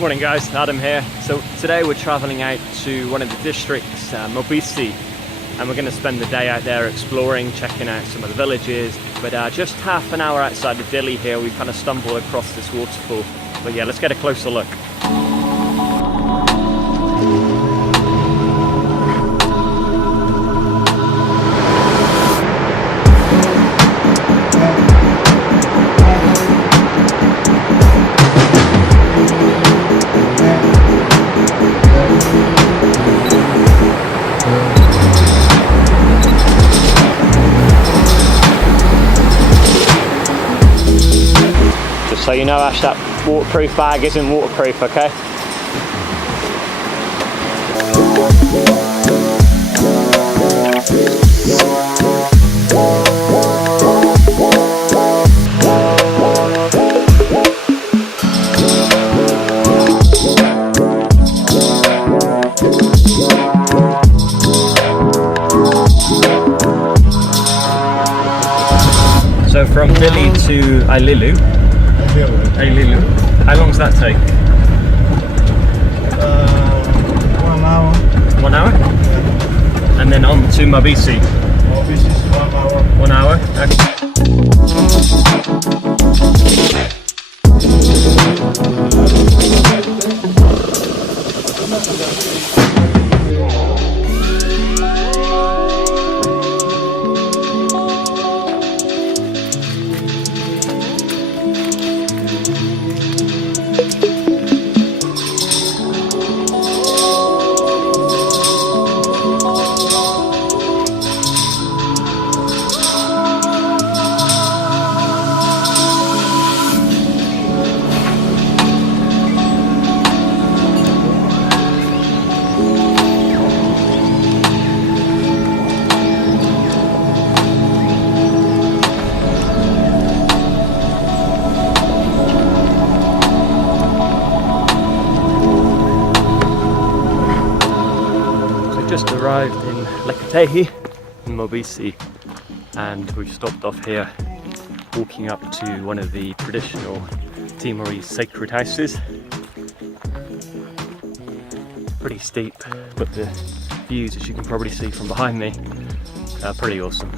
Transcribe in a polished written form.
Morning guys, Adam here. So today we're travelling out to one of the districts, Modifikasi, and we're going to spend the day out there exploring, checking out some of the villages. But just half an hour outside of Dili here, we kind of stumbled across this waterfall. But yeah, let's get a closer look. So you know, Ash, that waterproof bag isn't waterproof, okay? So from Dili to Alilu. How long does that take? 1 hour. 1 hour? Yeah. And then on to Modifikasi? Modifikasi is 1 hour. 1 hour? Okay. Just arrived in Microlet in Modifikasi, and we've stopped off here walking up to one of the traditional Timorese sacred houses. Pretty steep, but the views, as you can probably see from behind me, are pretty awesome.